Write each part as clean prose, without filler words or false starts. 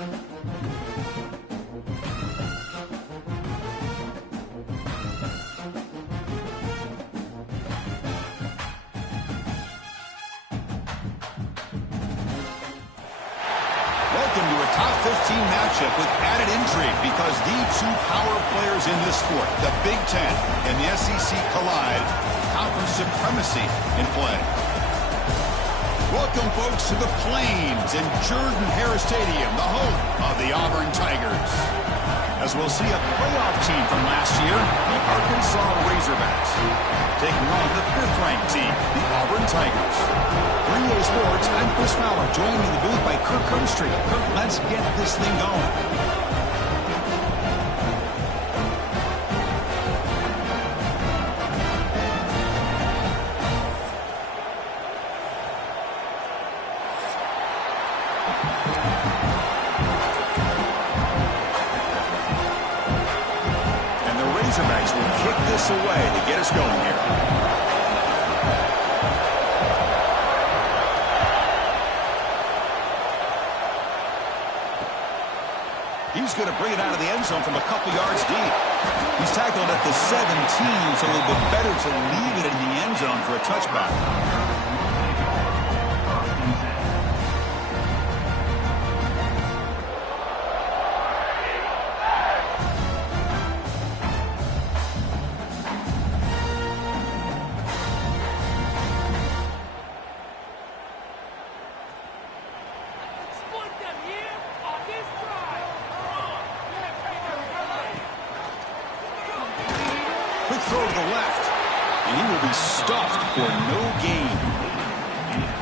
Welcome to a top 15 matchup with added intrigue because the two power players in this sport, the Big Ten and the SEC, collide. Conference supremacy in play. Welcome, folks, to the Plains in Jordan-Hare Stadium, the home of the Auburn Tigers. As we'll see a playoff team from last year, the Arkansas Razorbacks, taking on the fifth-ranked team, the Auburn Tigers. 3A Sports, I'm Chris Fowler, joined in the booth by Kirk Herbstreit. Kirk, let's get this thing going. Razorbacks will kick this away to get us going here. He's going to bring it out of the end zone from a couple yards deep. He's tackled at the 17, so a little bit better to leave it in the end zone for a touchback. Quick throw to the left, and he will be stuffed for no gain.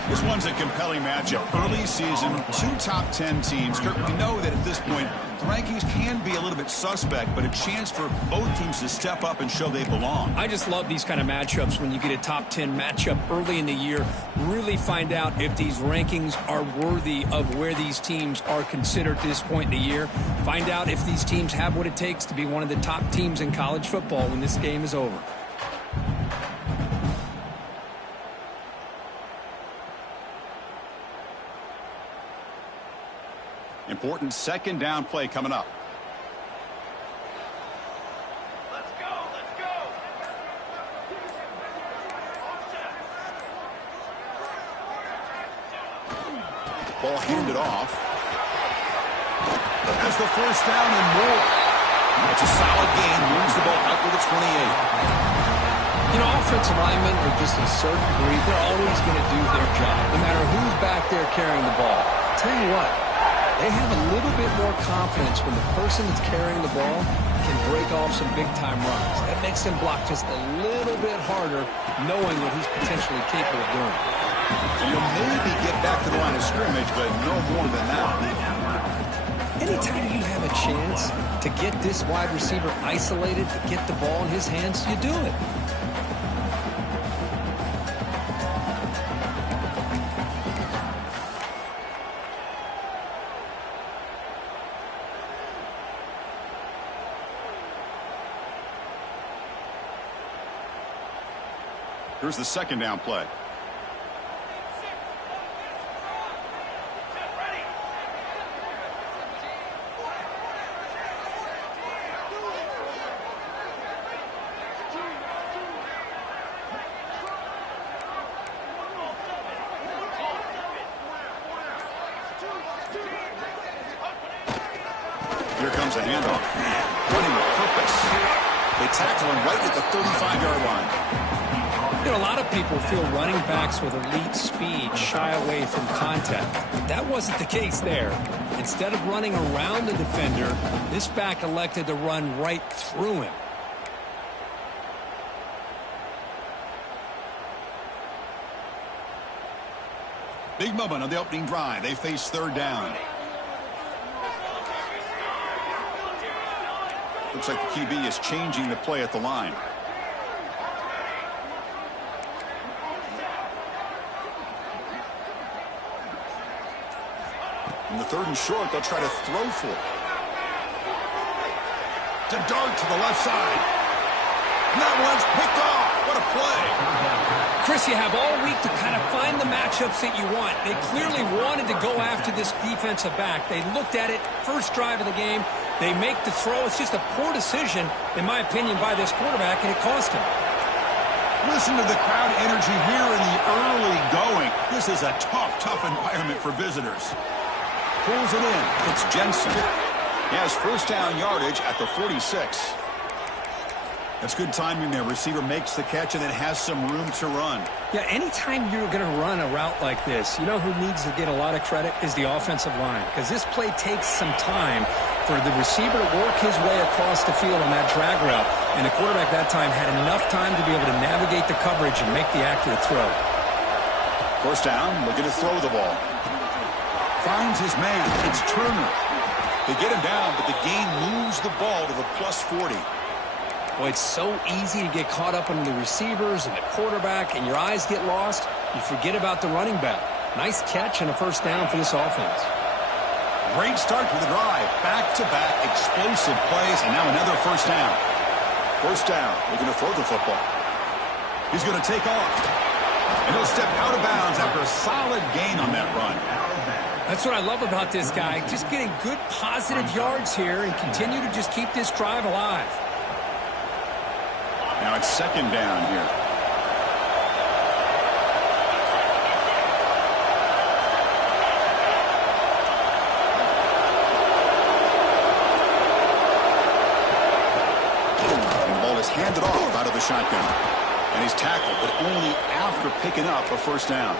This one's a compelling matchup. Early season, two top 10 teams. Kirk, we know that at this point, the rankings can be a little bit suspect, but a chance for both teams to step up and show they belong. I just love these kind of matchups when you get a top 10 matchup early in the year. Really find out if these rankings are worthy of where these teams are considered at this point in the year. Find out if these teams have what it takes to be one of the top teams in college football when this game is over. Important second down play coming up. Let's go, let's go. Ball handed off. Has the first down and more. It's a solid gain. Moves the ball out to the 28. You know, offensive linemen are just a certain breed. They're always going to do their job, no matter who's back there carrying the ball. I'll tell you what, they have a little bit more confidence when the person that's carrying the ball can break off some big-time runs. That makes them block just a little bit harder, knowing what he's potentially capable of doing. You'll maybe get back to the line of scrimmage, but no more than that. Anytime you have a chance to get this wide receiver isolated, to get the ball in his hands, you do it. Here's the second down play. Here comes a handoff. Running with purpose. They tackle him right at the 35-yard line. You know, a lot of people feel running backs with elite speed shy away from contact. But that wasn't the case there. Instead of running around the defender, this back elected to run right through him. Big moment on the opening drive. They face third down. Looks like the QB is changing the play at the line. In the third and short, they'll try to throw for it. To dart to the left side. And that one's picked off. What a play. Chris, you have all week to kind of find the matchups that you want. They clearly wanted to go after this defensive back. They looked at it, first drive of the game. They make the throw. It's just a poor decision, in my opinion, by this quarterback, and it cost him. Listen to the crowd energy here in the early going. This is a tough environment for visitors. Pulls it in. It's Jensen. He has first down yardage at the 46. That's good timing there. Receiver makes the catch and then has some room to run. Yeah, anytime you're going to run a route like this, you know who needs to get a lot of credit is the offensive line, because this play takes some time for the receiver to work his way across the field on that drag route, and the quarterback that time had enough time to be able to navigate the coverage and make the accurate throw. First down, looking to throw the ball. Finds his man. It's Turner. They get him down, but the gain moves the ball to the plus 40. Well, it's so easy to get caught up on the receivers and the quarterback, and your eyes get lost. You forget about the running back. Nice catch and a first down for this offense. Great start to the drive. Back-to-back explosive plays, and now another first down. First down, looking to throw the football. He's going to take off. And he'll step out of bounds after a solid gain on that run. That's what I love about this guy. Just getting good positive yards here and continue to just keep this drive alive. Now it's second down here. And the ball is handed off out of the shotgun. And he's tackled, but only after picking up a first down.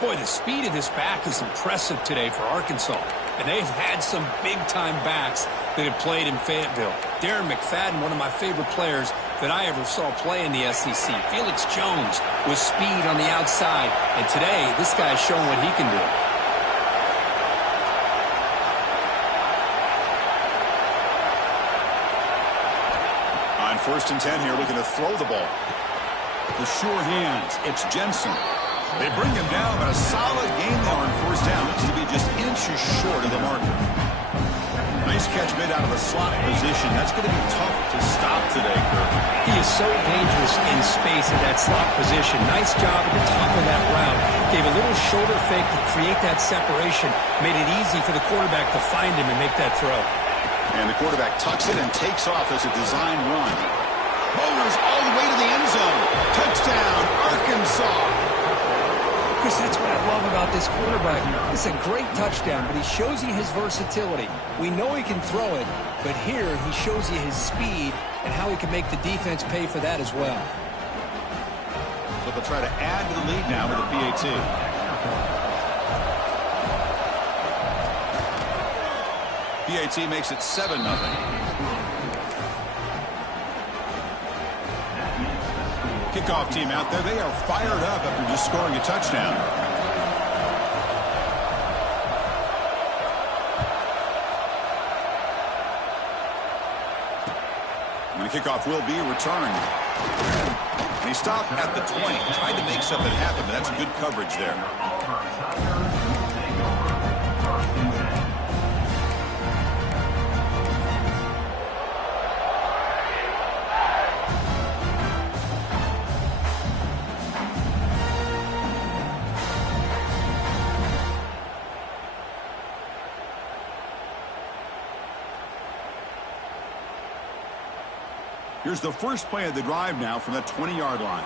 Boy, the speed of this back is impressive today for Arkansas. And they've had some big-time backs that have played in Fayetteville. Darren McFadden, one of my favorite players that I ever saw play in the SEC. Felix Jones with speed on the outside. And today, this guy is showing what he can do. On 1st and 10 here, looking to throw the ball. The sure hands. It's Jensen. They bring him down, but a solid game there on first down. Looks to be just inches short of the marker. Nice catch made out of the slot position. That's going to be tough to stop today, Kirk. He is so dangerous in space at that slot position. Nice job at the top of that route. Gave a little shoulder fake to create that separation. Made it easy for the quarterback to find him and make that throw. And the quarterback tucks it and takes off as a design run. Motors all the way to the end zone. Touchdown, Arkansas. Chris, that's what I love about this quarterback. It's a great touchdown, but he shows you his versatility. We know he can throw it, but here he shows you his speed and how he can make the defense pay for that as well. So they'll try to add to the lead now with a PAT. PAT makes it 7-0. Kickoff team out there. They are fired up after just scoring a touchdown. And the kickoff will be returned. And he stopped at the 20. Tried to make something happen, but that's good coverage there. Here's the first play of the drive now from the 20-yard line.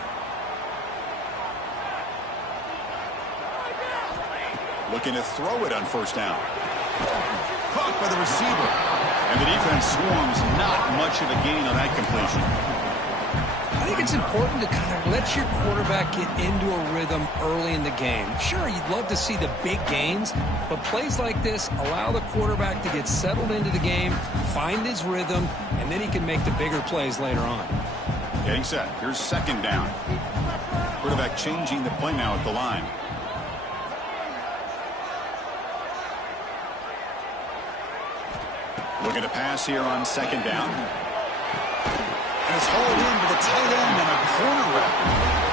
Looking to throw it on first down. Caught by the receiver. And the defense swarms. Not much of a gain on that completion. I think it's important to kind of let your quarterback get into a rhythm early in the game. Sure, you'd love to see the big gains, but plays like this allow the quarterback to get settled into the game, find his rhythm, and then he can make the bigger plays later on. Getting set. Here's second down. Quarterback changing the play now at the line. Looking to pass here on second down. And it's hauled in to the tight end and a corner route.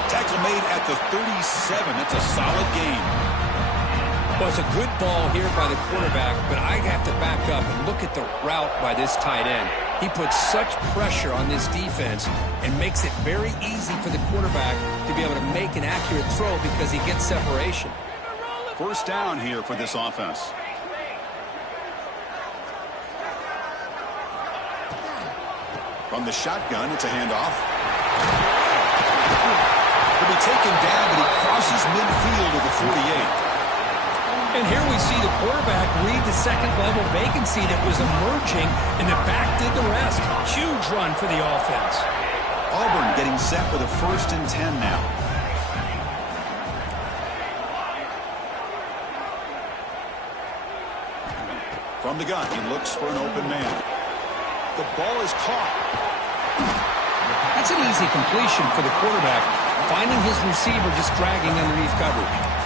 Tackle made at the 37. That's a solid gain. Well, it's a good ball here by the quarterback, but I have to back up and look at the route by this tight end. He puts such pressure on this defense and makes it very easy for the quarterback to be able to make an accurate throw because he gets separation. First down here for this offense. From the shotgun, it's a handoff. He'll be taken down, but he crosses midfield to the 48. And here we see the quarterback read the second-level vacancy that was emerging, and the back did the rest. Huge run for the offense. Auburn getting set with a 1st and 10 now. From the gun, he looks for an open man. The ball is caught. That's an easy completion for the quarterback, finding his receiver just dragging underneath coverage.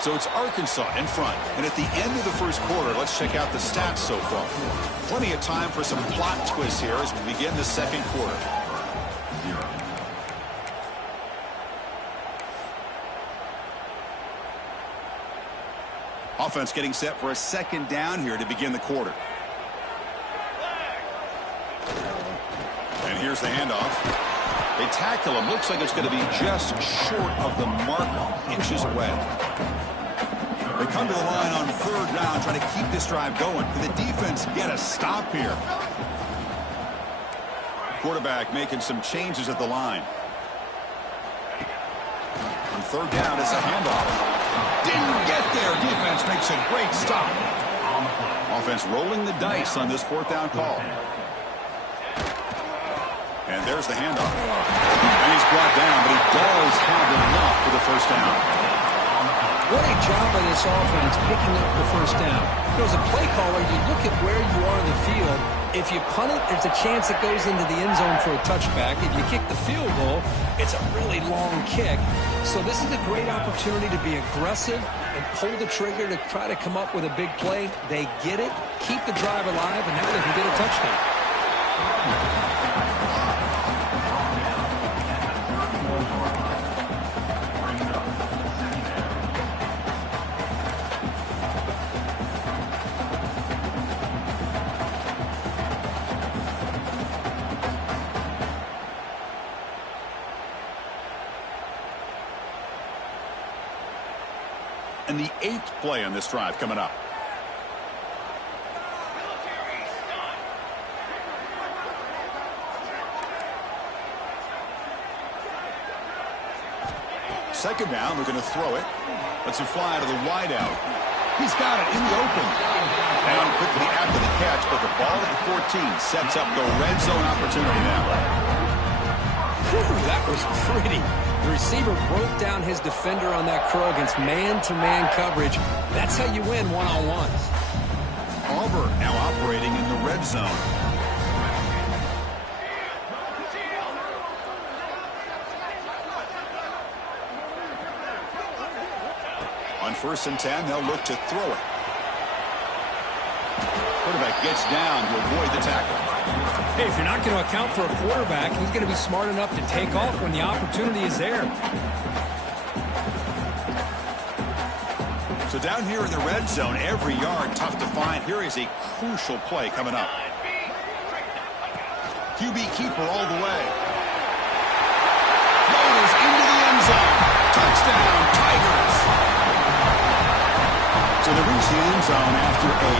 So it's Arkansas in front. And at the end of the first quarter, let's check out the stats so far. Plenty of time for some plot twists here as we begin the second quarter. Offense getting set for a 2nd down here to begin the quarter. And here's the handoff. They tackle him. Looks like it's going to be just short of the mark, inches away. They come to the line on 3rd down, trying to keep this drive going. Can the defense get a stop here? Quarterback making some changes at the line. On 3rd down, it's a handoff. Didn't get there. Defense makes a great stop. Offense rolling the dice on this 4th down call. And there's the handoff. And he's brought down, but he does have enough for the 1st down. What a job by this offense picking up the 1st down. As a play caller, you look at where you are in the field. If you punt it, there's a chance it goes into the end zone for a touchback. If you kick the field goal, it's a really long kick. So this is a great opportunity to be aggressive and pull the trigger to try to come up with a big play. They get it, keep the drive alive, and now they can get a touchdown. And the 8th play on this drive coming up. Second down, they're going to throw it. Lets it fly to the wideout. He's got it in the open. Down quickly after the catch, but the ball at the 14 sets up the red zone opportunity now. Whew, that was pretty. The receiver broke down his defender on that curl against man-to-man coverage. That's how you win one-on-ones. Auburn now operating in the red zone. On 1st and 10, they'll look to throw it. Quarterback gets down to avoid the tackle. Hey, if you're not going to account for a quarterback, he's going to be smart enough to take off when the opportunity is there. So down here in the red zone, every yard tough to find. Here is a crucial play coming up. QB keeper all the way. Goes into the end zone. Touchdown, Tigers. So they reach the end zone after a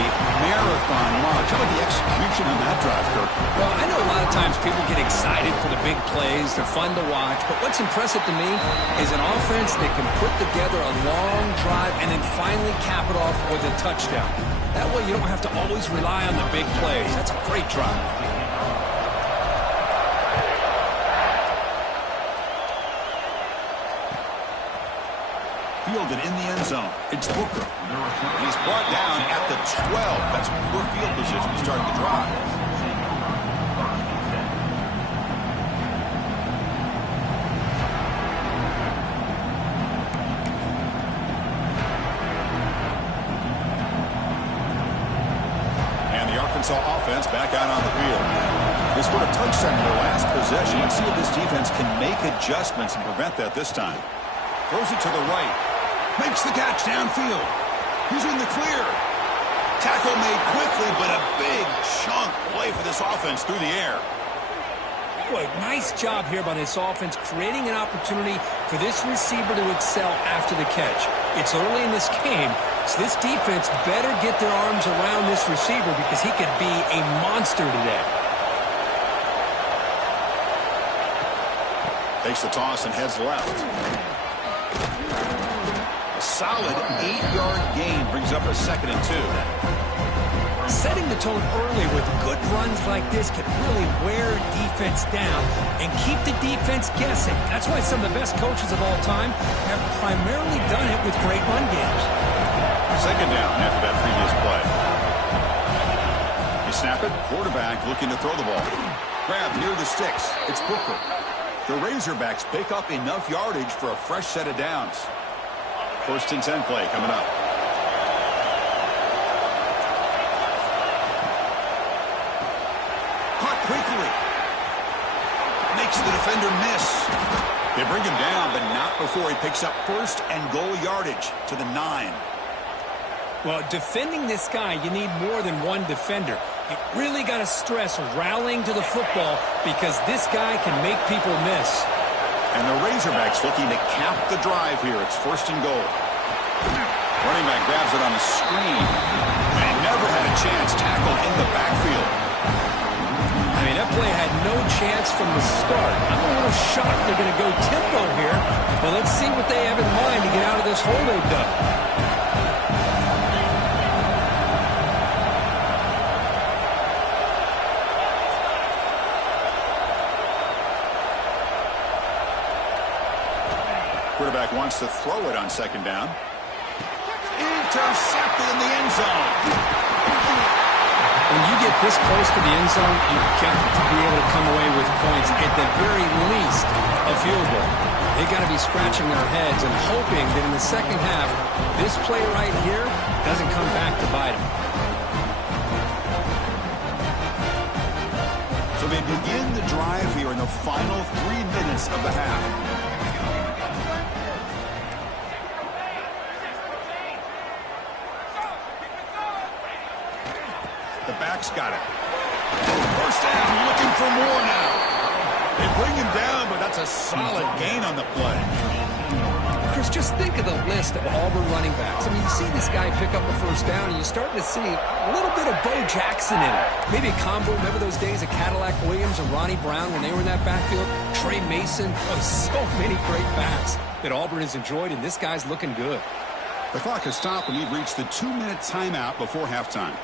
marathon march. How about the execution on that drive, Kirk? Well, I know a lot of times people get excited for the big plays. They're fun to watch. But what's impressive to me is an offense that can put together a long drive and then finally cap it off with a touchdown. That way you don't have to always rely on the big plays. That's a great drive. Fielded in the end zone. It's Booker. He's brought down at the 12. That's poor field position to start the drive. Arkansas offense back out on the field. They scored a touchdown in their last possession. Let's see if this defense can make adjustments and prevent that this time. Throws it to the right. Makes the catch downfield. He's in the clear. Tackle made quickly, but a big chunk play for this offense through the air. Boy, nice job here by this offense, creating an opportunity for this receiver to excel after the catch. It's early in this game, so this defense better get their arms around this receiver because he could be a monster today. Takes the toss and heads left. A solid 8-yard gain brings up a 2nd and 2. Setting the tone early with good runs like this can really wear a defense down and keep the defense guessing. That's why some of the best coaches of all time have primarily done it with great run games. 2nd down after that previous play. You snap it, quarterback looking to throw the ball. Grab near the sticks. It's Booker. The Razorbacks pick up enough yardage for a fresh set of downs. 1st and 10 play coming up. Caught quickly. Makes the defender miss. They bring him down, but not before he picks up 1st and goal yardage to the 9. Well, defending this guy, you need more than one defender. You really got to stress rallying to the football because this guy can make people miss. And the Razorbacks looking to cap the drive here. It's 1st and goal. Running back grabs it on the screen. And never had a chance. Tackle in the backfield. I mean, that play had no chance from the start. I'm a little shocked they're going to go tempo here. But let's see what they have in mind to get out of this hole they've dug. Quarterback wants to throw it on 2nd down. Intercepted in the end zone. When you get this close to the end zone, you've got to be able to come away with points, at the very least a field goal. They've got to be scratching their heads and hoping that in the second half, this play right here doesn't come back to bite them. So they begin the drive here in the final 3 minutes of the half. The back's got it. 1st down, looking for more now. They bring him down, but that's a solid gain on the play. Chris, just think of the list of Auburn running backs. I mean, you see this guy pick up a 1st down, and you're starting to see a little bit of Bo Jackson in it. Maybe a combo. Remember those days of Cadillac Williams and Ronnie Brown when they were in that backfield? Trey Mason. Oh, so many great backs that Auburn has enjoyed, and this guy's looking good. The clock has stopped, and we've reached the 2-minute timeout before halftime.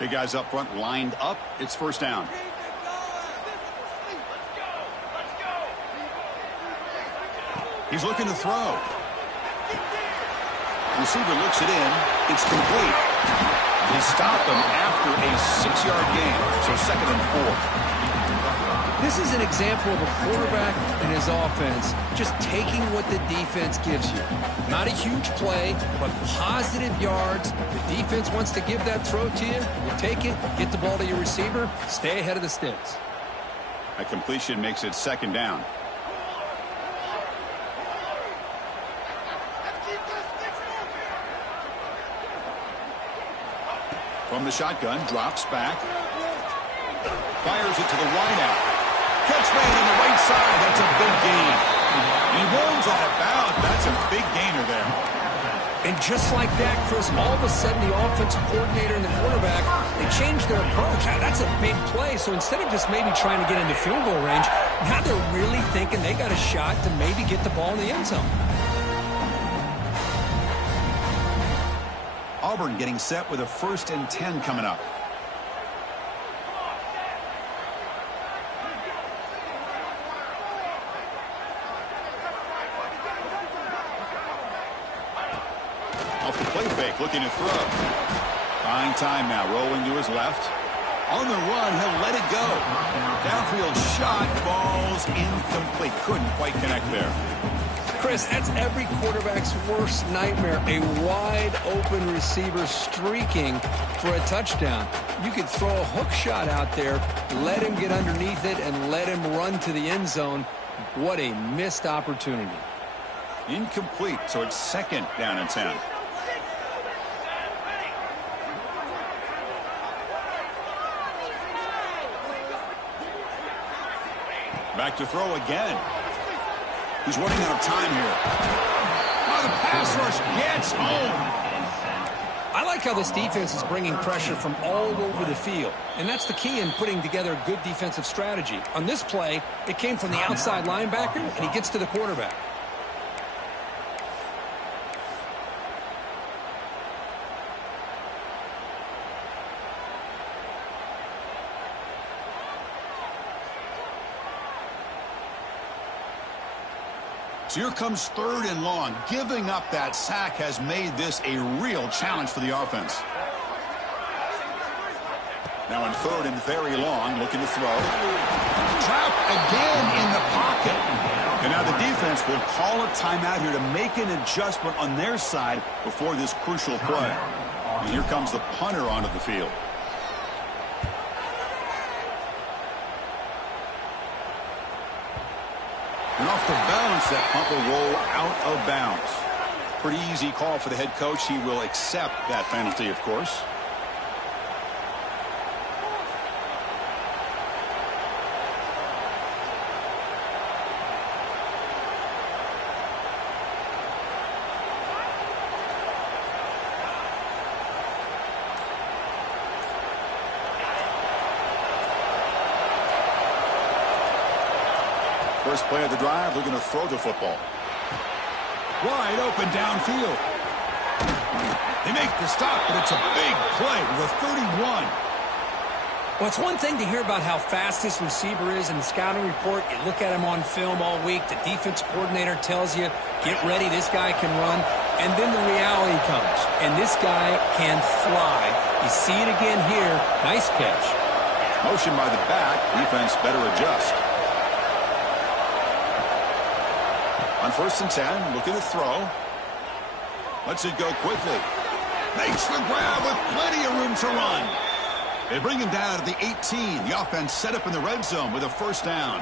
Big guys up front lined up. It's 1st down. He's looking to throw. Receiver looks it in. It's complete. They stop him after a 6-yard gain. So 2nd and 4. This is an example of a quarterback and his offense just taking what the defense gives you. Not a huge play, but positive yards. The defense wants to give that throw to you. You take it, get the ball to your receiver, stay ahead of the sticks. A completion makes it 2nd down. From the shotgun, drops back. Fires it to the wideout. Catch made on the right side. That's a big gain. He rolls out of bounds. That's a big gainer there. And just like that, Chris, all of a sudden the offensive coordinator and the quarterback, they changed their approach. That's a big play. So instead of just maybe trying to get into field goal range, now they're really thinking they got a shot to maybe get the ball in the end zone. Auburn getting set with a 1st and 10 coming up. Off the play fake, looking to throw. Buying time now, rolling to his left. On the run, he'll let it go. Downfield shot falls incomplete. Couldn't quite connect there. Chris, that's every quarterback's worst nightmare. A wide-open receiver streaking for a touchdown. You could throw a hook shot out there, let him get underneath it, and let him run to the end zone. What a missed opportunity. Incomplete, so it's 2nd down and 10. Back to throw again. He's running out of time here. Oh, the pass rush gets home. I like how this defense is bringing pressure from all over the field, and that's the key in putting together a good defensive strategy. On this play, it came from the outside linebacker, and he gets to the quarterback. So here comes 3rd and long. Giving up that sack has made this a real challenge for the offense. Now on 3rd and very long, looking to throw. Trapped again in the pocket. And now the defense will call a timeout here to make an adjustment on their side before this crucial play. And here comes the punter onto the field. And off the bounce, that punt will roll out of bounds. Pretty easy call for the head coach. He will accept that penalty, of course. First play of the drive, looking to throw the football. Wide open downfield. They make the stop, but it's a big play with a 31. Well, it's one thing to hear about how fast this receiver is in the scouting report. You look at him on film all week. The defense coordinator tells you, get ready, this guy can run. And then the reality comes, and this guy can fly. You see it again here. Nice catch. Motion by the back. Defense better adjust. On 1st and 10, looking to throw. Lets it go quickly. Makes the grab with plenty of room to run. They bring him down at the 18. The offense set up in the red zone with a 1st down.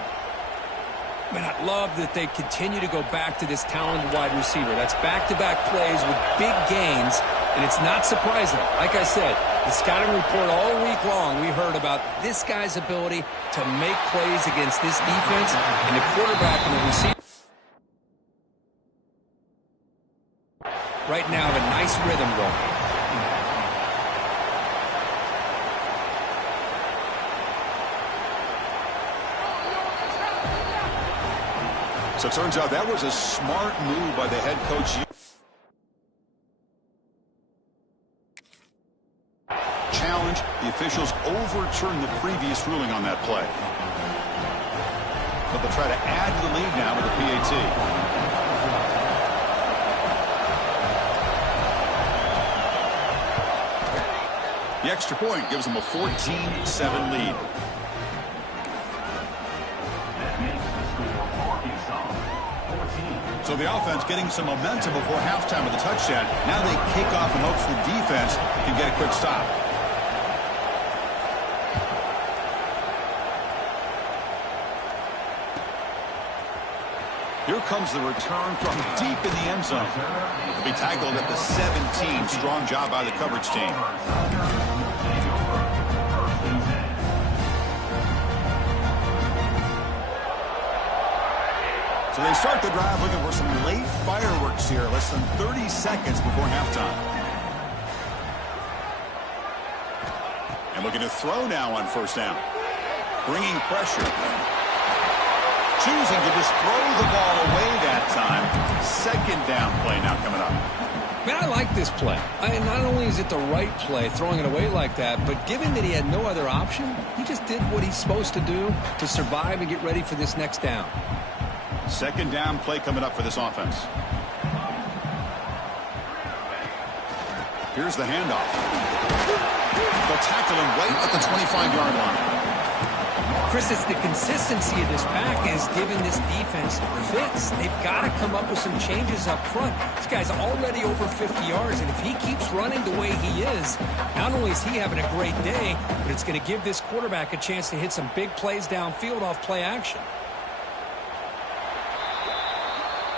Man, I love that they continue to go back to this talented wide receiver. That's back-to-back plays with big gains, and it's not surprising. Like I said, the scouting report all week long, we heard about this guy's ability to make plays against this defense, and the quarterback and the receiver right now have a nice rhythm going. So it turns out that was a smart move by the head coach. Challenge. The officials overturned the previous ruling on that play. But they'll try to add to the lead now with the PAT. The extra point gives them a 14-7 lead. So the offense getting some momentum before halftime with the touchdown. Now they kick off in hopes the defense can get a quick stop. Here comes the return from deep in the end zone. He'll be tackled at the 17. Strong job by the coverage team. So they start the drive looking for some late fireworks here. Less than 30 seconds before halftime. And looking to throw now on 1st down. Bringing pressure. Choosing to just throw the ball away that time. 2nd down play now coming up. Man, I like this play. Not only is it the right play, throwing it away like that, but given that he had no other option, he just did what he's supposed to do to survive and get ready for this next down. 2nd down play coming up for this offense. Here's the handoff. They'll tackle him right at the 25-yard line. Chris, it's the consistency of this pack is giving this defense fits. They've got to come up with some changes up front. This guy's already over 50 yards, and if he keeps running the way he is, not only is he having a great day, but it's going to give this quarterback a chance to hit some big plays downfield off play action.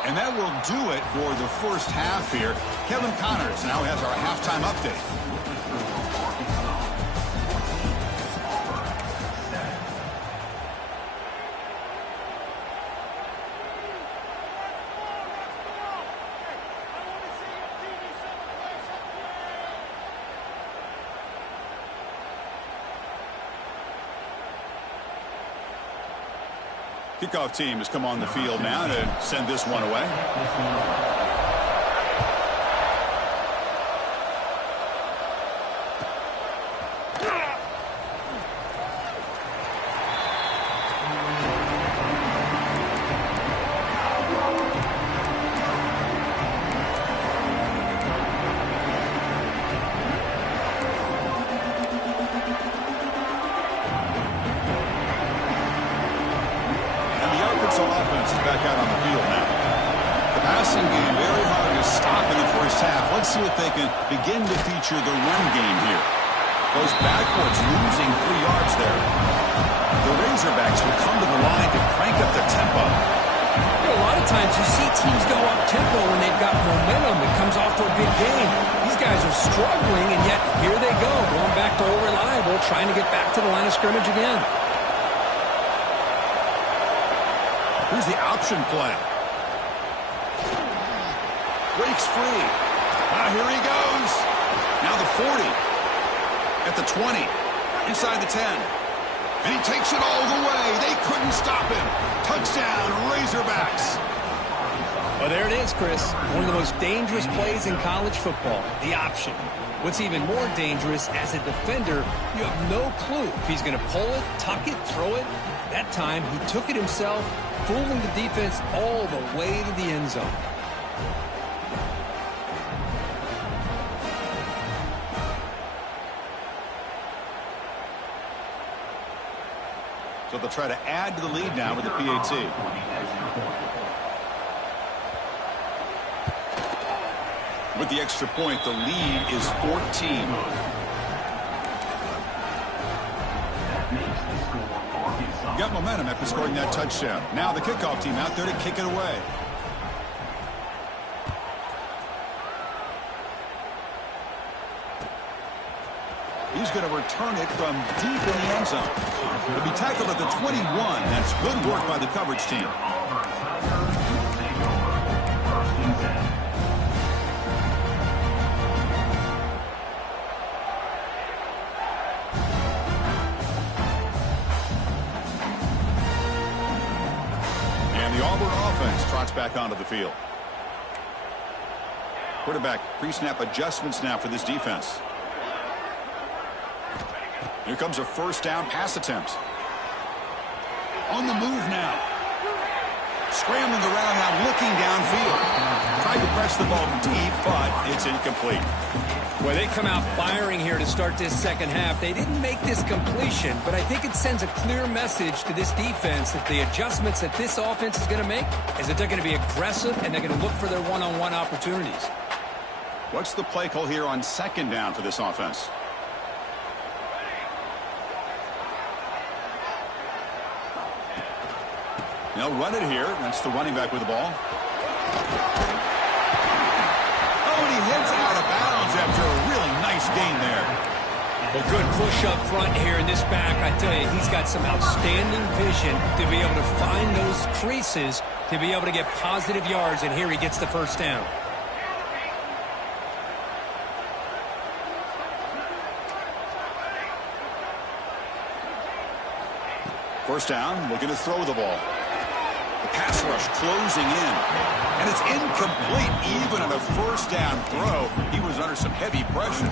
And that will do it for the first half here. Kevin Connors now has our halftime update. Kickoff team has come on the field now to send this one away. Begin to feature the run game here. Goes backwards, losing 3 yards there. The Razorbacks will come to the line to crank up the tempo. You know, a lot of times you see teams go up tempo when they've got momentum. It comes off to a big game. These guys are struggling, and yet here they go, going back to old reliable, trying to get back to the line of scrimmage again. Here's the option play. Breaks free. Here he goes. Now the 40. At the 20. Inside the 10. And he takes it all the way. They couldn't stop him. Touchdown, Razorbacks. Well, there it is, Chris. One of the most dangerous plays in college football, the option. What's even more dangerous, as a defender, you have no clue if he's going to pull it, tuck it, throw it. That time, he took it himself, fooling the defense all the way to the end zone. So they'll try to add to the lead now with the PAT. With the extra point, the lead is 14. Got momentum after scoring that touchdown. Now the kickoff team out there to kick it away. He's going to return it from deep in the end zone. He'll be tackled at the 21. That's good work by the coverage team. And the Auburn offense trots back onto the field. Quarterback pre-snap adjustments now for this defense. Here comes a first down pass attempt. On the move now. Scrambling around now, looking downfield. Tried to press the ball deep, but it's incomplete. Well, they come out firing here to start this second half. They didn't make this completion, but I think it sends a clear message to this defense that the adjustments that this offense is going to make is that they're going to be aggressive and they're going to look for their one-on-one opportunities. What's the play call here on second down for this offense? They'll run it here. That's the running back with the ball. Oh, and he heads out of bounds after a really nice gain there. Well, good push up front here in this back. I tell you, he's got some outstanding vision to be able to find those creases, to be able to get positive yards, and here he gets the first down. First down, looking to throw the ball. The pass rush closing in. And it's incomplete. Even on a first down throw, he was under some heavy pressure.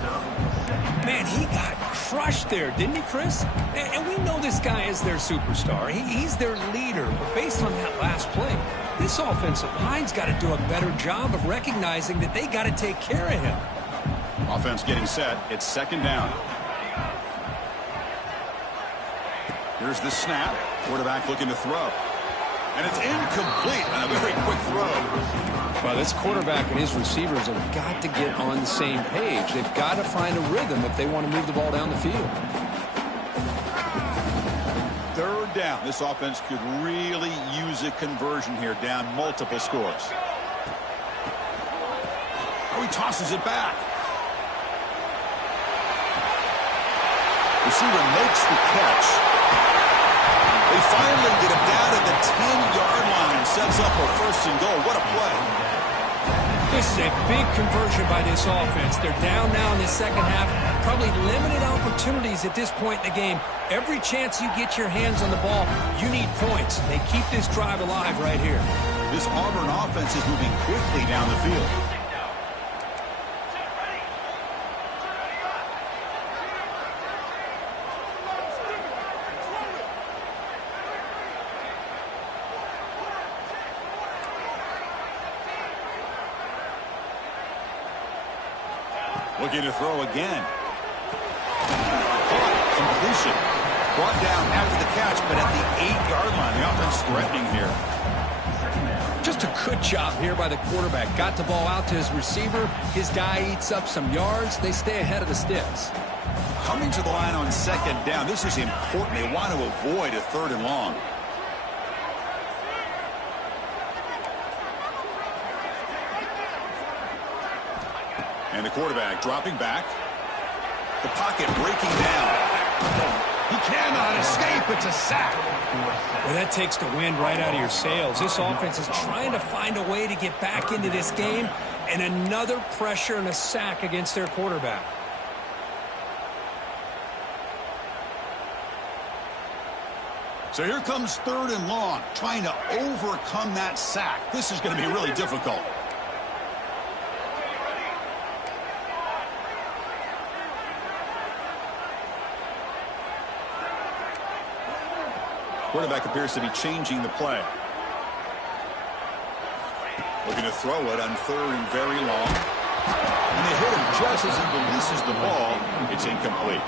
Man, he got crushed there, didn't he, Chris? And we know this guy is their superstar. He's their leader. But based on that last play, this offensive line's got to do a better job of recognizing that they got to take care of him. Offense getting set. It's second down. Here's the snap. Quarterback looking to throw. And it's incomplete on a very quick throw. Well, this quarterback and his receivers have got to get on the same page. They've got to find a rhythm if they want to move the ball down the field. Third down. This offense could really use a conversion here, down multiple scores. Oh, he tosses it back. Receiver makes the catch. They finally get him down at the 10-yard line. Sets up a first and goal. What a play. This is a big conversion by this offense. They're down now in the second half. Probably limited opportunities at this point in the game. Every chance you get your hands on the ball, you need points. They keep this drive alive right here. This Auburn offense is moving quickly down the field. Looking to throw again. Completion. Brought down after the catch, but at the 8-yard line. The offense threatening here. Just a good job here by the quarterback. Got the ball out to his receiver. His guy eats up some yards. They stay ahead of the sticks. Coming to the line on second down. This is important. They want to avoid a third and long. And the quarterback dropping back. The pocket breaking down. He cannot escape. It's a sack. Well, that takes the wind right out of your sails. This offense is trying to find a way to get back into this game, and another pressure and a sack against their quarterback. So here comes third and long, trying to overcome that sack. This is going to be really difficult. Quarterback appears to be changing the play. Looking to throw it on third and very long. And they hit him just as he releases the ball. It's incomplete.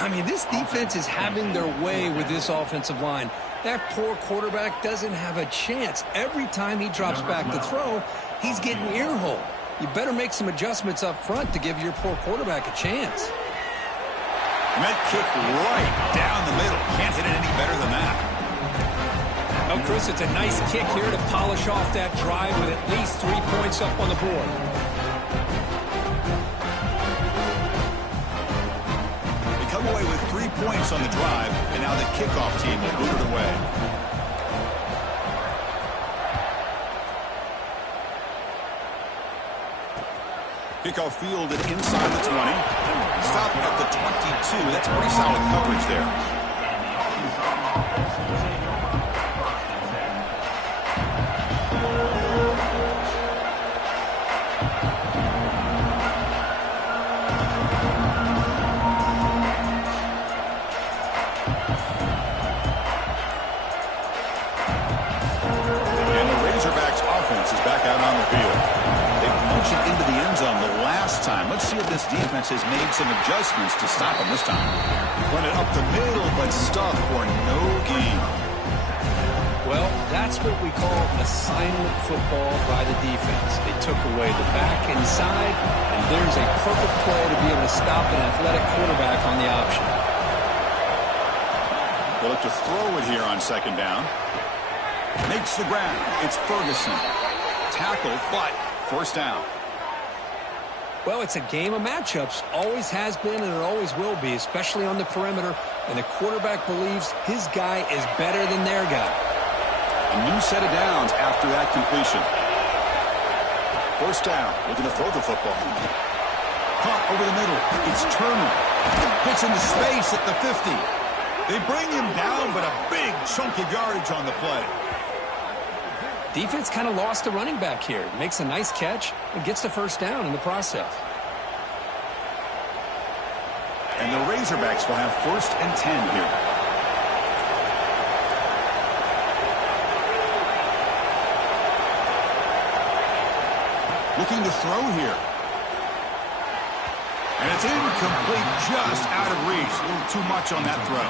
I mean, this defense is having their way with this offensive line. That poor quarterback doesn't have a chance. Every time he drops back to throw, he's getting ear-holed. You better make some adjustments up front to give your poor quarterback a chance. Met kick right down the middle. Can't hit it any better than that. Well, Chris, it's a nice kick here to polish off that drive with at least 3 points up on the board. They come away with 3 points on the drive, and now the kickoff team will boot it away. Kickoff fielded inside the 20. Stop at the 22. That's pretty solid coverage there. And the Razorbacks offense is back out on the field. They punch it into the end zone the last time. Let's see if this defense has made some adjustments to stop them this time. Run it up the middle, but stuff for no gain. Well, that's what we call assignment football by the defense. They took away the back inside, and there's a perfect play to be able to stop an athletic quarterback on the option. They'll look to throw it here on second down. Makes the grab. It's Ferguson. Tackled, but first down. Well, it's a game of matchups. Always has been and it always will be, especially on the perimeter. And the quarterback believes his guy is better than their guy. A new set of downs after that completion. First down. Looking to throw the football. Caught over the middle. It's Turner. Hits into space at the 50. They bring him down, but a big chunk of yardage on the play. Defense kind of lost the running back here. Makes a nice catch and gets the first down in the process. And the Razorbacks will have first and 10 here. Looking to throw here. And it's incomplete, just out of reach. A little too much on that throw.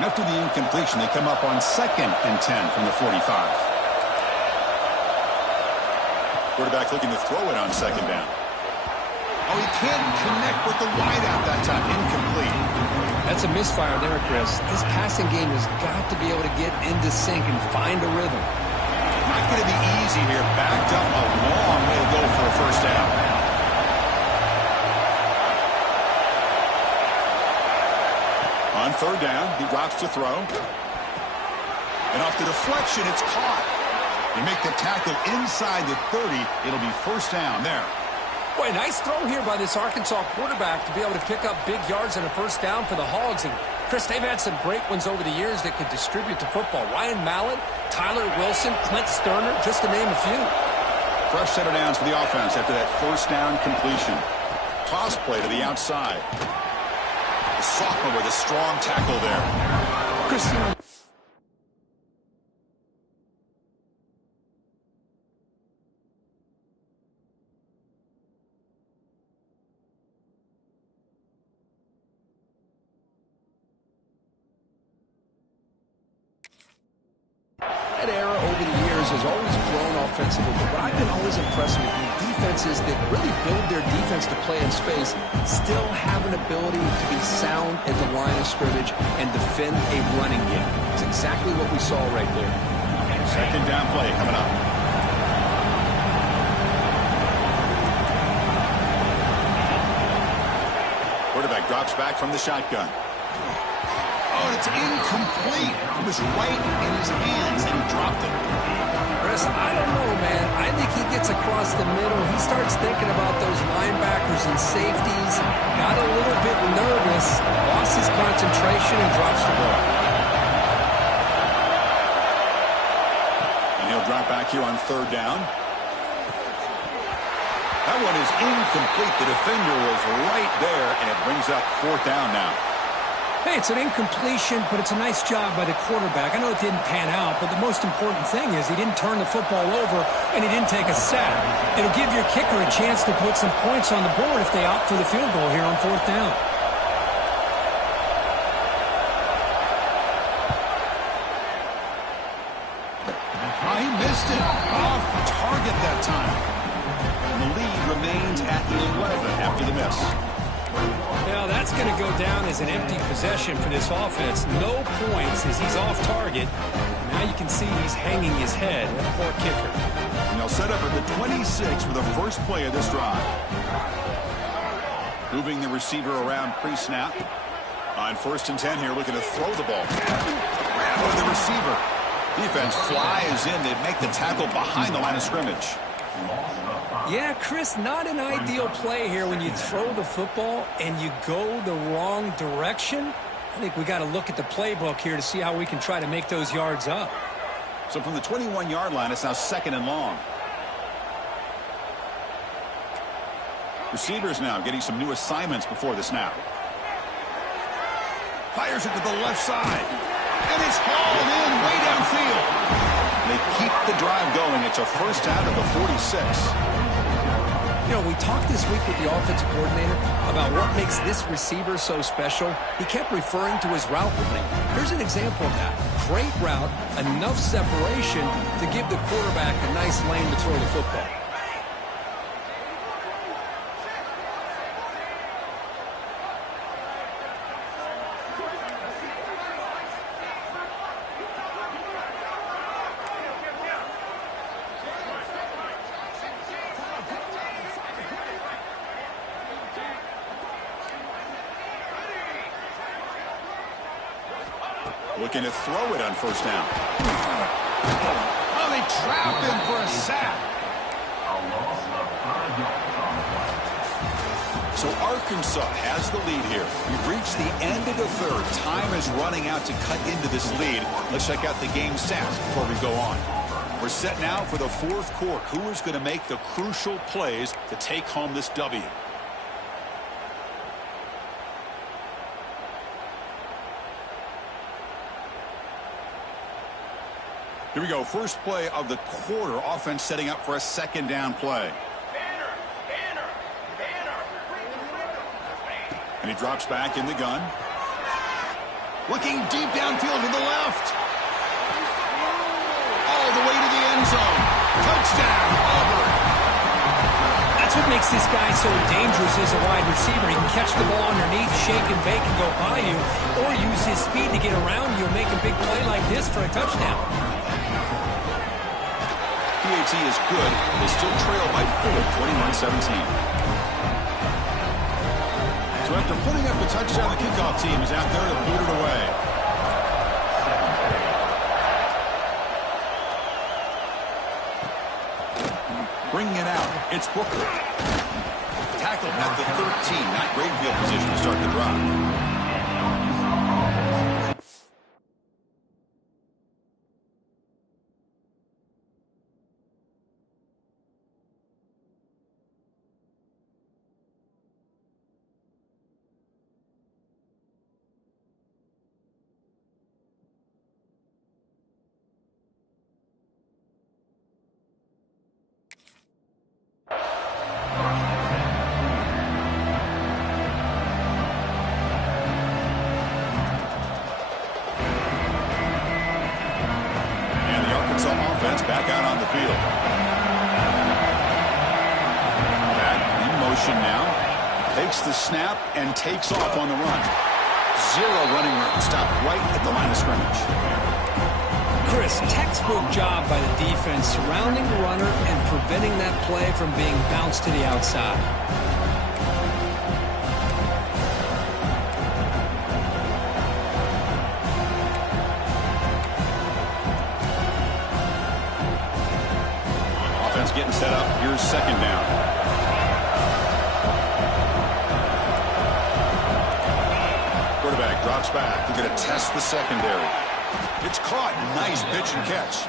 After the incompletion, they come up on 2nd and 10 from the 45. Quarterback looking to throw it on 2nd down. Oh, he can't connect with the wideout that time. Incomplete. That's a misfire there, Chris. This passing game has got to be able to get into sync and find a rhythm. Not going to be easy here. Backed up a long way to go for a first down. On 3rd down, he drops to throw. And off the deflection, it's caught. They make the tackle inside the 30. It'll be first down there. Boy, nice throw here by this Arkansas quarterback to be able to pick up big yards and a first down for the Hogs. And, Chris, they've had some great ones over the years that could distribute the football. Ryan Mallett, Tyler Wilson, Clint Sterner, just to name a few. Fresh set of downs for the offense after that first down completion. Toss play to the outside. The sophomore with a strong tackle there. Chris, that era over the years has always grown offensively, but what I've been always impressed with defenses that really build their defense to play in space still have an ability to be sound at the line of scrimmage and defend a running game. It's exactly what we saw right there. 2nd down play coming up. Quarterback drops back from the shotgun. Oh, it's incomplete. It was right in his hands, and he dropped it. Chris, I don't know, man. I think he gets across the middle. He starts thinking about those linebackers and safeties. Got a little bit nervous, lost his concentration, and drops the ball. And he'll drop back here on 3rd down. That one is incomplete. The defender was right there, and it brings up 4th down now. Hey, it's an incompletion, but it's a nice job by the quarterback. I know it didn't pan out, but the most important thing is he didn't turn the football over and he didn't take a sack. It'll give your kicker a chance to put some points on the board if they opt for the field goal here on 4th down. Oh, he missed it. Off target that time. And the lead remains at 11 after the miss. Now that's going to go down as an empty possession for this offense. No points as he's off target. Now you can see he's hanging his head. That poor kicker. And they'll set up at the 26 for the first play of this drive. Moving the receiver around pre-snap. On 1st and 10 here, looking to throw the ball. Grab by the receiver. Defense flies in. They make the tackle behind the line of scrimmage. Yeah, Chris, not an ideal play here when you throw the football and you go the wrong direction. I think we got to look at the playbook here to see how we can try to make those yards up. So from the 21-yard line, it's now 2nd and long. Receivers now getting some new assignments before the snap. Fires it to the left side. And it's hauled in way downfield. They keep the drive going. It's a first out of the 46. You know, we talked this week with the offensive coordinator about what makes this receiver so special. He kept referring to his route running. Here's an example of that. Great route, enough separation to give the quarterback a nice lane to throw the football. Looking to throw it on 1st down. Oh, they trap him for a sack. So Arkansas has the lead here. We've reached the end of the 3rd. Time is running out to cut into this lead. Let's check out the game stats before we go on. We're set now for the 4th quarter. Who is going to make the crucial plays to take home this W? Here we go. First play of the quarter. Offense setting up for a second down play. And he drops back in the gun. Looking deep downfield to the left. All the way to the end zone. Touchdown, Auburn. That's what makes this guy so dangerous as a wide receiver. He can catch the ball underneath, shake and bake and go by you, or use his speed to get around you and make a big play like this for a touchdown. PAT is good. They still trail by 4, 21-17. So after putting up a touchdown, the kickoff team is out there to boot it away. Bringing it out, it's Booker. Tackled at the 13. Not great field position to start the drive. Back out on the field. Back in motion now. Takes the snap and takes off on the run. 0 running room. Stopped right at the line of scrimmage. Chris, textbook job by the defense surrounding the runner and preventing that play from being bounced to the outside. Getting set up. Here's second down. Quarterback drops back. We're going to test the secondary. It's caught. Nice pitch and catch.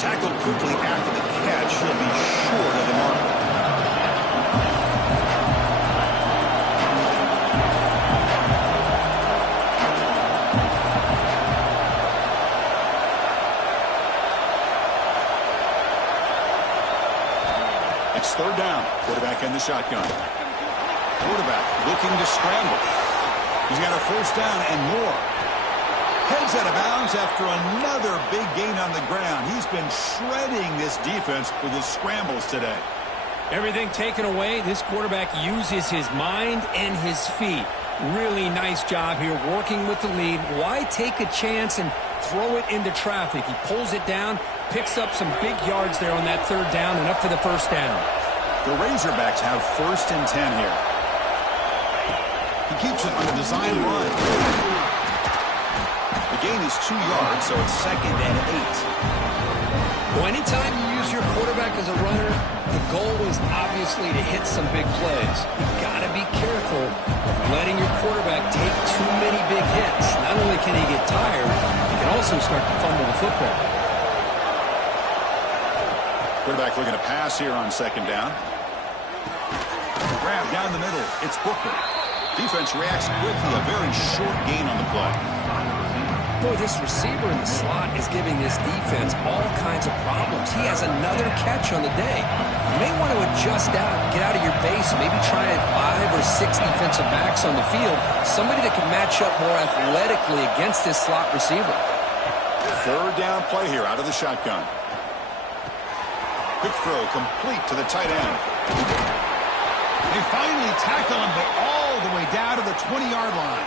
Tackled quickly after the catch. He'll be short of the mark. It's third down. Quarterback in the shotgun. Quarterback looking to scramble. He's got a first down and more. Heads out of bounds after another big gain on the ground. He's been shredding this defense with his scrambles today. Everything taken away, this quarterback uses his mind and his feet. Really nice job here working with the lead. Why take a chance and throw it into traffic? He pulls it down, picks up some big yards there on that third down and up for the first down. The Razorbacks have 1st and 10 here. He keeps it on the design run. The gain is 2 yards, so it's 2nd and 8. Well, anytime you use your quarterback as a runner, the goal is obviously to hit some big plays. You've got to be careful of letting your quarterback take too many big hits. Not only can he get tired, he can also start to fumble the football. Quarterback looking to pass here on second down. Grab down the middle. It's Booker. Defense reacts quickly. A very short gain on the play. Boy, this receiver in the slot is giving this defense all kinds of problems. He has another catch on the day. You may want to adjust out, get out of your base, maybe try 5 or 6 defensive backs on the field. Somebody that can match up more athletically against this slot receiver. Third down play here out of the shotgun. Quick throw complete to the tight end. They finally tackle him, but all the way down to the 20-yard line.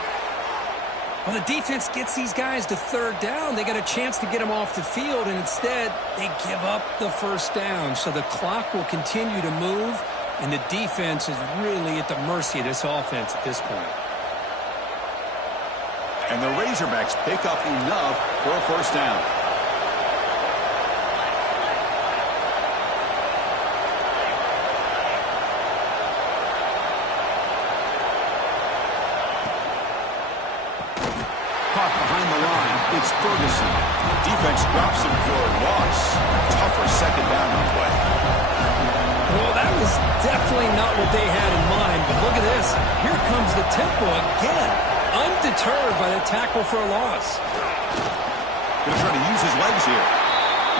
Well, the defense gets these guys to third down. They got a chance to get them off the field, and instead they give up the first down. So the clock will continue to move, and the defense is really at the mercy of this offense at this point. And the Razorbacks pick up enough for a first down. Caught behind the line. It's Ferguson. Defense drops him for a loss. Tougher second down on play. Well, that was definitely not what they had in mind, but look at this. Here comes the tempo again. Undeterred by the tackle for a loss. Going to try to use his legs here.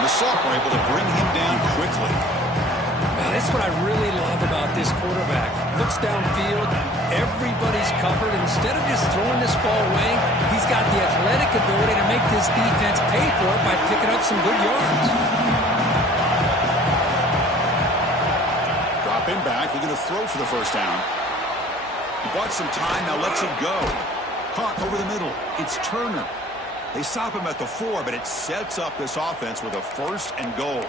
And the Soft were able to bring him down quickly. Man, that's what I really love about this quarterback. Looks downfield, everybody's covered. Instead of just throwing this ball away, he's got the athletic ability to make this defense pay for it by picking up some good yards. Drop him back. They're going to throw for the first down. He bought some time, now lets it go. Caught over the middle. It's Turner. They stop him at the 4, but it sets up this offense with a 1st and goal.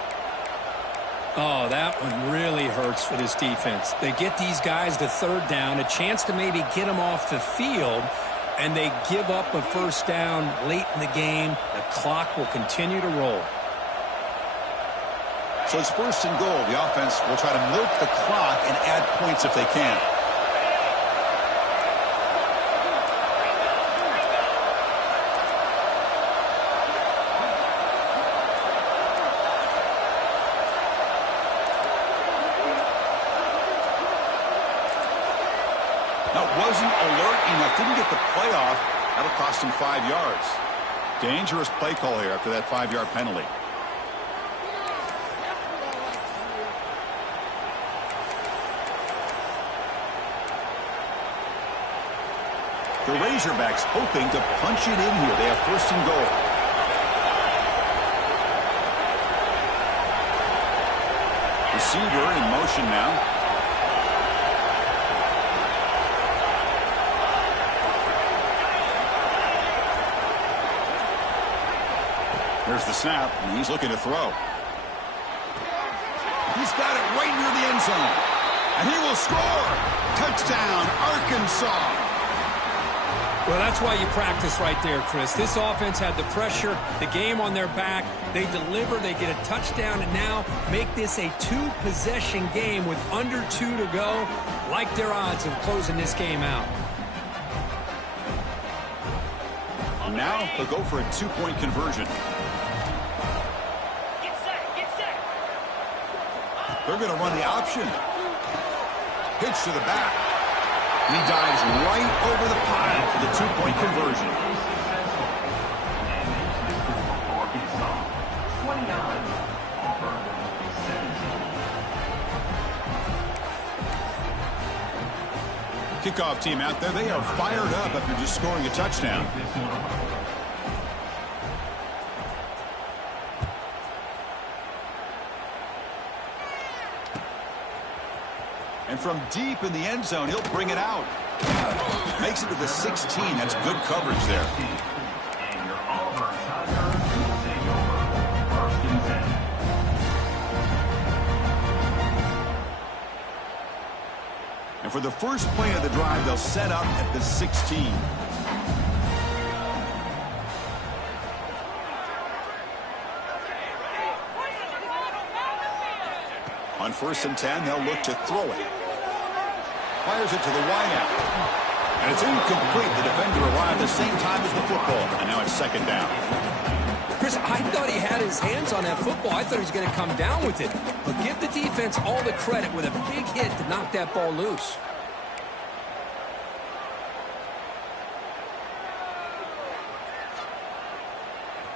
Oh, that one really hurts for this defense. They get these guys to 3rd down, a chance to maybe get them off the field, and they give up a 1st down late in the game. The clock will continue to roll. So it's 1st and goal. The offense will try to milk the clock and add points if they can. Now, wasn't alert enough. Didn't get the play off. That'll cost him 5 yards. Dangerous play call here after that 5-yard penalty. The Razorbacks hoping to punch it in here. They have 1st and goal. Receiver in motion now. There's the snap, and he's looking to throw. He's got it right near the end zone. And he will score. Touchdown, Arkansas. Well, that's why you practice right there, Chris. This offense had the pressure, the game on their back. They deliver, they get a touchdown, and now make this a 2-possession game with under 2 to go. Like their odds of closing this game out. Now they'll go for a 2-point conversion. They're going to run the option. Pitch to the back. And he dives right over the pile for the 2-point conversion. Kickoff team out there. They are fired up after just scoring a touchdown. And from deep in the end zone, he'll bring it out. Makes it to the 16. That's good coverage there. And for the first play of the drive, they'll set up at the 16. On 1st and 10, they'll look to throw it. Fires it to the wideout. And it's incomplete. The defender arrived at the same time as the football. And now it's 2nd down. Chris, I thought he had his hands on that football. I thought he was going to come down with it. But give the defense all the credit with a big hit to knock that ball loose.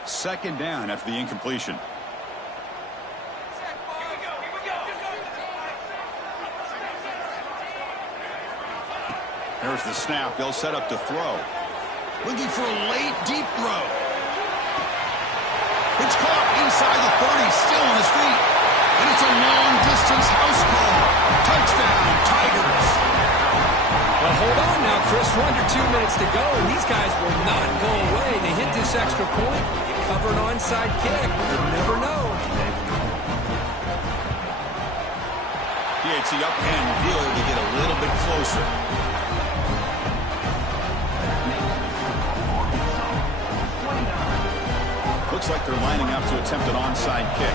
Second down after the incompletion. There's the snap. They'll set up to throw. Looking for a late, deep throw. It's caught inside the 30, still on his feet. And it's a long-distance house call. Touchdown, Tigers. Well, hold on now, Chris. We're under 2 minutes to go, and these guys will not go away. They hit this extra point. You cover an onside kick. You never know. PAT up and deal to get a little bit closer. Looks like they're lining up to attempt an onside kick.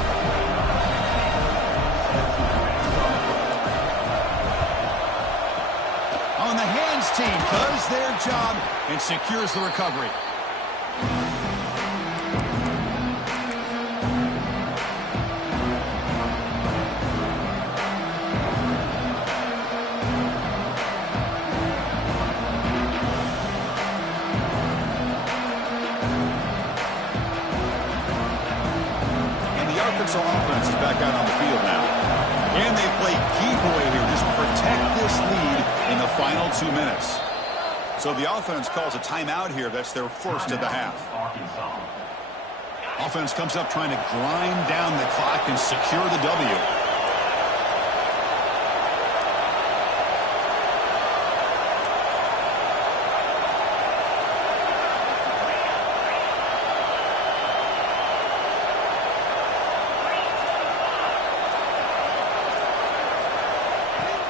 On the hands team does their job and secures the recovery. Arkansas offense is back out on the field now. And they play keep away here. Just protect this lead in the final 2 minutes. So the offense calls a timeout here. That's their first of the half. Offense comes up trying to grind down the clock and secure the W.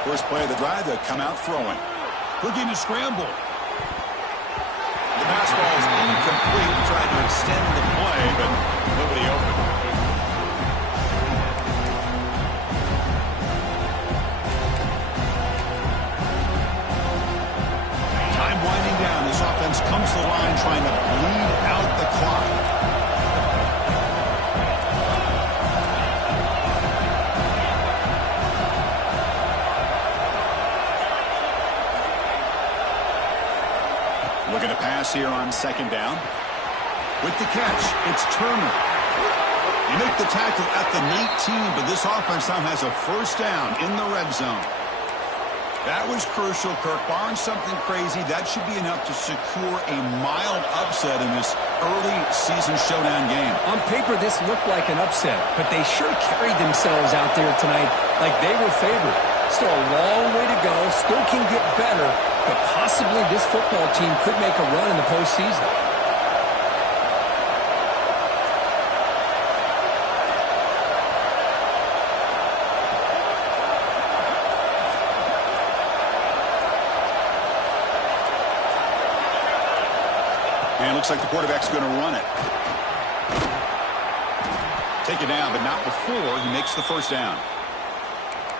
First play of the drive, they'll come out throwing. Looking to scramble. The fastball is incomplete. Trying to extend the play, but nobody open. Time winding down. This offense comes to the line trying to bleed out the clock. Looking to pass here on second down. With the catch, it's Turner. You make the tackle at the 19, but this offense now has a first down in the red zone. That was crucial, Kirk. Barring something crazy, that should be enough to secure a mild upset in this early season showdown game. On paper, this looked like an upset, but they sure carried themselves out there tonight like they were favored. Still a long way to go, still can get better, but possibly this football team could make a run in the postseason. And it looks like the quarterback's going to run it. Take it down, but not before he makes the first down.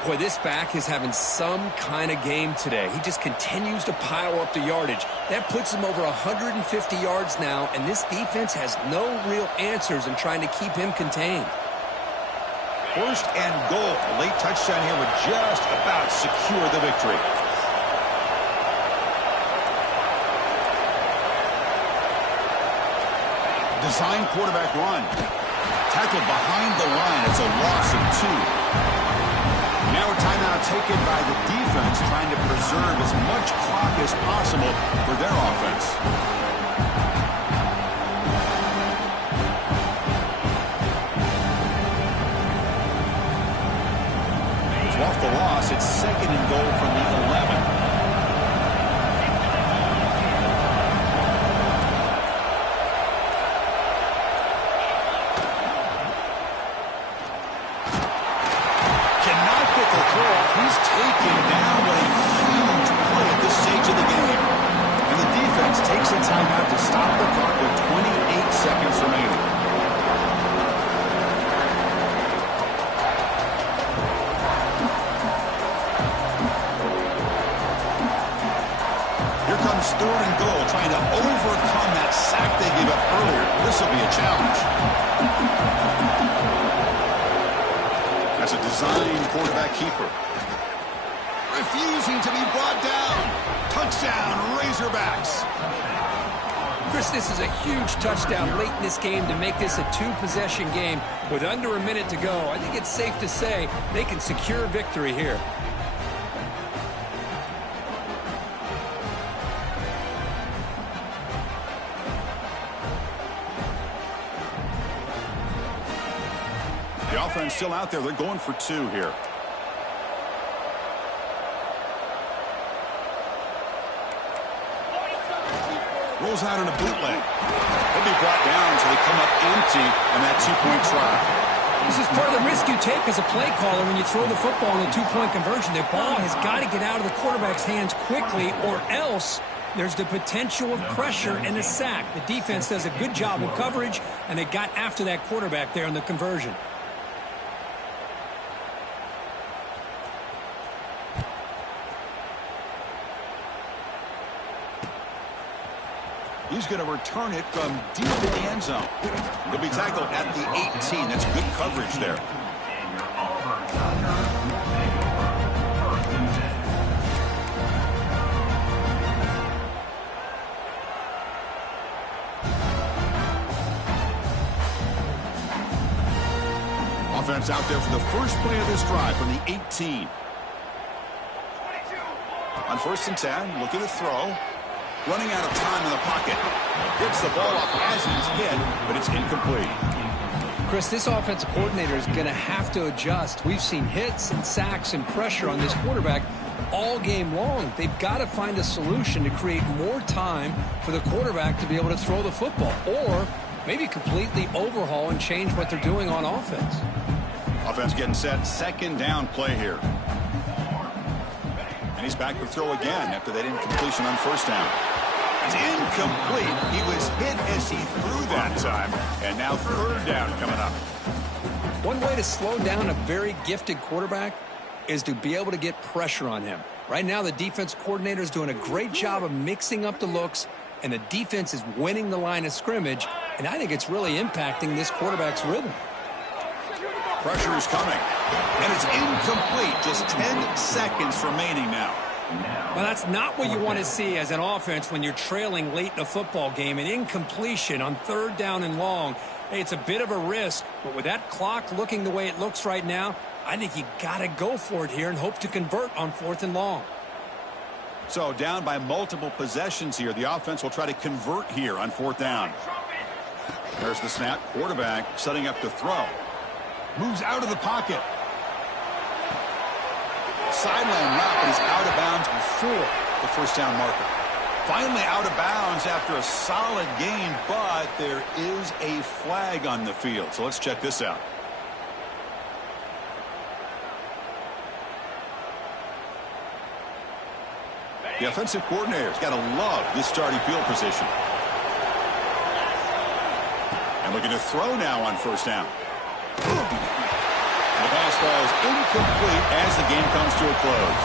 Boy, this back is having some kind of game today. He just continues to pile up the yardage. That puts him over 150 yards now, and this defense has no real answers in trying to keep him contained. First and goal. A late touchdown here would just about secure the victory. Design quarterback run. Tackled behind the line. It's a loss of 2. Now a timeout taken by the defense, trying to preserve as much clock as possible for their offense. So off the loss, it's second and goal from the 11. He's taken down with a huge play at this stage of the game. And the defense takes a timeout to stop the clock with 28 seconds remaining. Here comes third and goal, trying to overcome that sack they gave up earlier. This will be a challenge. That's a design quarterback keeper. Refusing to be brought down. Touchdown, Razorbacks. Chris, this is a huge touchdown late in this game to make this a 2-possession game with under a minute to go. I think it's safe to say they can secure victory here. The offense still out there. They're going for 2 here. Rolls out in a bootleg. They'll be brought down until they come up empty on that 2-point try. This is part of the risk you take as a play caller when you throw the football in a 2-point conversion. The ball has got to get out of the quarterback's hands quickly, or else there's the potential of pressure and a sack. The defense does a good job of coverage, and they got after that quarterback there in the conversion. He's going to return it from deep in the end zone. He'll be tackled at the 18. That's good coverage there. Offense out there for the first play of this drive from the 18. On 1st and 10, looking to throw. Running out of time in the pocket. Gets the ball off as he's hit, but it's incomplete. Chris, this offensive coordinator is going to have to adjust. We've seen hits and sacks and pressure on this quarterback all game long. They've got to find a solution to create more time for the quarterback to be able to throw the football, or maybe completely overhaul and change what they're doing on offense. Offense getting set. 2nd down play here. And he's back to throw again after that incompletion on 1st down. It's incomplete. He was hit as he threw that time. And now 3rd down coming up. One way to slow down a very gifted quarterback is to be able to get pressure on him. Right now, the defense coordinator is doing a great job of mixing up the looks, and the defense is winning the line of scrimmage, and I think it's really impacting this quarterback's rhythm. Pressure is coming. And it's incomplete. Just 10 seconds remaining now. Well, that's not what you want to see as an offense when you're trailing late in a football game. An incompletion on 3rd down and long. Hey, it's a bit of a risk, but with that clock looking the way it looks right now, I think you got to go for it here and hope to convert on 4th and long. So down by multiple possessions here. The offense will try to convert here on 4th down. There's the snap. Quarterback setting up to throw. Moves out of the pocket. Sideline route, but he's out of bounds before the 1st down marker. Finally out of bounds after a solid game, but there is a flag on the field. So let's check this out. The offensive coordinator's got to love this starting field position. And looking to throw now on 1st down. The pass falls incomplete as the game comes to a close.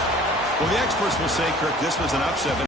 Well, the experts will say, Kirk, this was an upset.